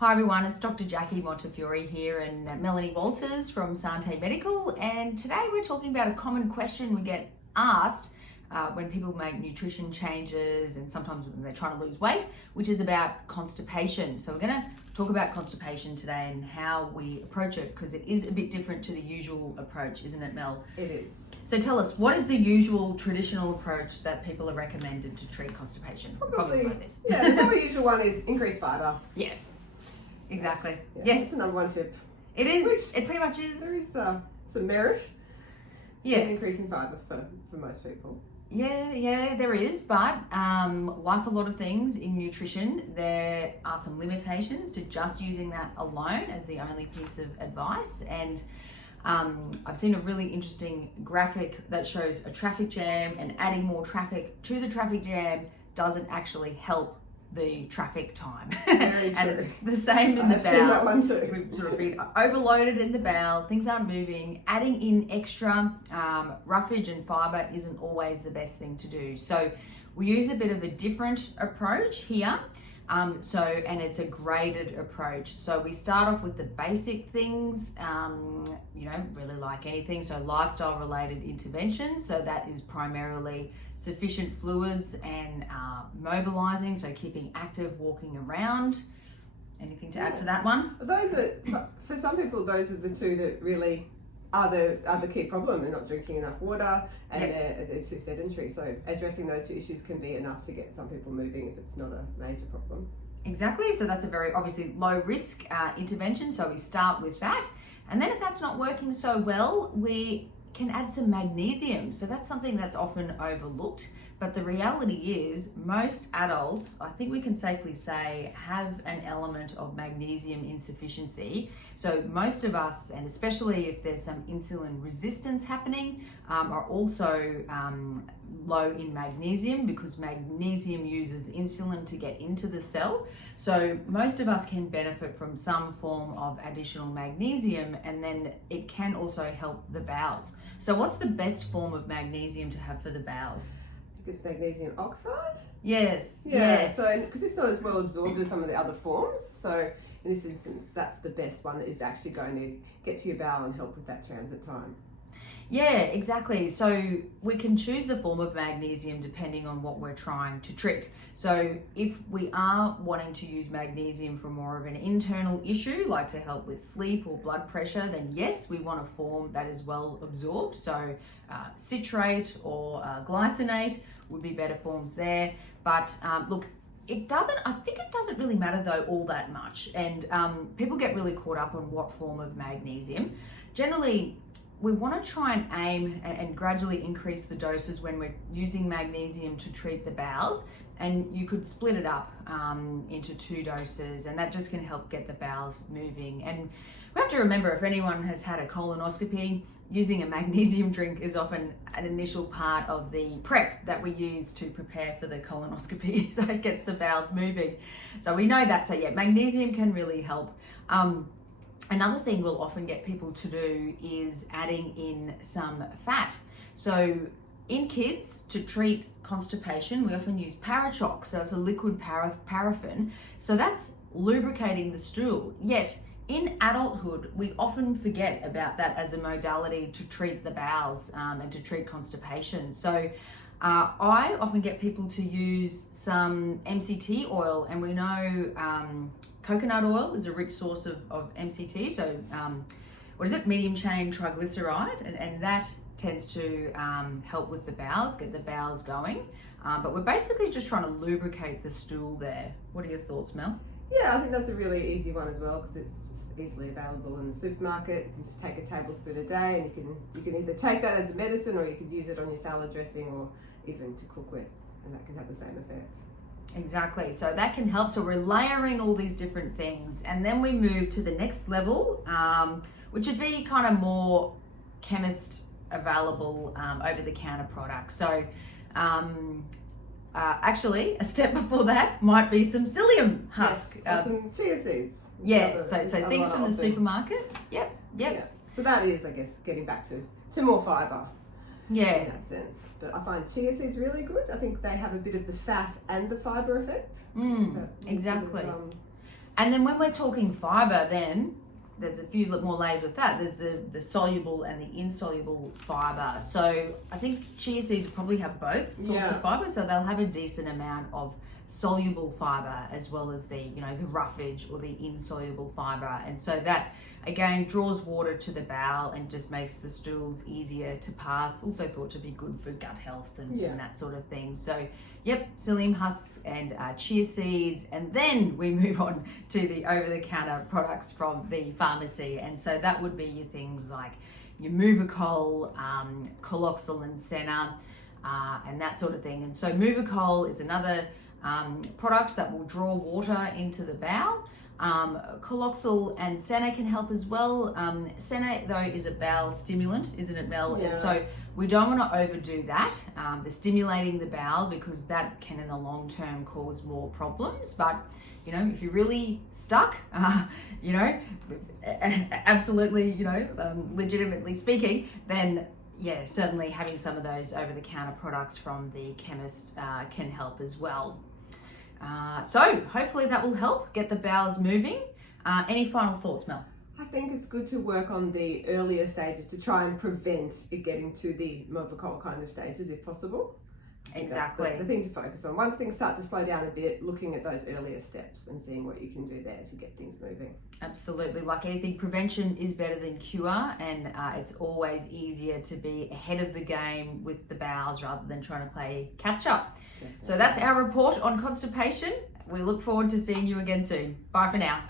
Hi everyone, it's Dr. Jackie Montefiore here and Melanie Walters from Sante Medical, and today we're talking about a common question we get asked when people make nutrition changes and sometimes when they're trying to lose weight, which is about constipation. So we're going to talk about constipation today and how we approach it, because it is a bit different to the usual approach, isn't it, Mel? It is. So tell us, what is the usual traditional approach that people are recommended to treat constipation? Probably like this. Yeah, the probably usual one is increase fibre. Yeah. Exactly. Yes. That's the number one tip. It is. Which it pretty much is. There is some merit in increasing fibre for most people. Yeah, there is. But like a lot of things in nutrition, there are some limitations to just using that alone as the only piece of advice. And I've seen a really interesting graphic that shows a traffic jam, and adding more traffic to the traffic jam doesn't actually help the traffic time. Very true. And it's the same in the bowel. I've seen that one too. We've sort of been overloaded in the bowel, things aren't moving. Adding in extra roughage and fibre isn't always the best thing to do. So we use a bit of a different approach here. And it's a graded approach. So we start off with the basic things, really like anything. So lifestyle related interventions. So that is primarily sufficient fluids and mobilizing. So keeping active, walking around. Anything to add for that one? For some people, those are the two that really are the key problem. They're not drinking enough water and they're too sedentary. So addressing those two issues can be enough to get some people moving if it's not a major problem. Exactly. So that's a very obviously low risk intervention. So we start with that. And then if that's not working so well, we can add some magnesium. So that's something that's often overlooked. But the reality is most adults, I think we can safely say, have an element of magnesium insufficiency. So most of us, and especially if there's some insulin resistance happening, are also low in magnesium, because magnesium uses insulin to get into the cell. So most of us can benefit from some form of additional magnesium, and then it can also help the bowels. So what's the best form of magnesium to have for the bowels? It's magnesium oxide. Yes. Yeah. So because it's not as well absorbed as some of the other forms, so in this instance, that's the best one that is actually going to get to your bowel and help with that transit time. Yeah, exactly. So we can choose the form of magnesium depending on what we're trying to treat. So if we are wanting to use magnesium for more of an internal issue, like to help with sleep or blood pressure, then yes, we want a form that is well absorbed. So citrate or glycinate would be better forms there. But look, I think it doesn't really matter though all that much. And people get really caught up on what form of magnesium. Generally, we want to try and aim and gradually increase the doses when we're using magnesium to treat the bowels. And you could split it up into 2 doses, and that just can help get the bowels moving. And we have to remember, if anyone has had a colonoscopy, using a magnesium drink is often an initial part of the prep that we use to prepare for the colonoscopy. So it gets the bowels moving. So we know that. So yeah, magnesium can really help. Another thing we'll often get people to do is adding in some fat. So in kids, to treat constipation, we often use Parachoc. So it's a liquid paraffin. So that's lubricating the stool. Yet in adulthood, we often forget about that as a modality to treat the bowels and to treat constipation. So I often get people to use some MCT oil, and we know coconut oil is a rich source of MCT. So medium chain triglyceride, and that tends to help with the bowels, get the bowels going. But we're basically just trying to lubricate the stool there. What are your thoughts, Mel? Yeah, I think that's a really easy one as well, because it's just easily available in the supermarket. You can just take a tablespoon a day, and you can either take that as a medicine, or you could use it on your salad dressing, or even to cook with, and that can have the same effect. Exactly. So that can help. So we're layering all these different things, and then we move to the next level, which would be kind of more chemist available over-the-counter products. So actually, a step before that might be some psyllium husk. Yes, or some chia seeds. Yeah, so things from the supermarket. Yep. Yeah. So that is, I guess, getting back to more fibre. Yeah. In that sense. But I find chia seeds really good. I think they have a bit of the fat and the fibre effect. Exactly. And then when we're talking fibre, then there's a few more layers with that. There's the soluble and the insoluble fibre. So I think chia seeds probably have both sorts of fibre, so they'll have a decent amount of soluble fibre as well as the, you know, the roughage or the insoluble fibre. And so that again draws water to the bowel and just makes the stools easier to pass. Also thought to be good for gut health and that sort of thing. So yep, psyllium husks and chia seeds, and then we move on to the over-the-counter products from the pharmacy. And so that would be your things like your Movicol, Coloxal and Senna, and that sort of thing. And so Movicol is another product that will draw water into the bowel. Coloxal and Senna can help as well. Senna though is a bowel stimulant, isn't it, Mel? Yeah. And so we don't want to overdo that, the stimulating the bowel, because that can in the long term cause more problems. But you know, if you're really stuck, you know, absolutely, you know, legitimately speaking, then yeah, certainly having some of those over-the-counter products from the chemist can help as well. So hopefully that will help get the bowels moving. Any final thoughts, Mel? I think it's good to work on the earlier stages to try and prevent it getting to the Movicol kind of stages if possible. Exactly. That's the thing to focus on. Once things start to slow down a bit, looking at those earlier steps and seeing what you can do there to get things moving. Absolutely. Like anything, prevention is better than cure, and it's always easier to be ahead of the game with the bowels rather than trying to play catch up. Definitely. So that's our report on constipation. We look forward to seeing you again soon. Bye for now.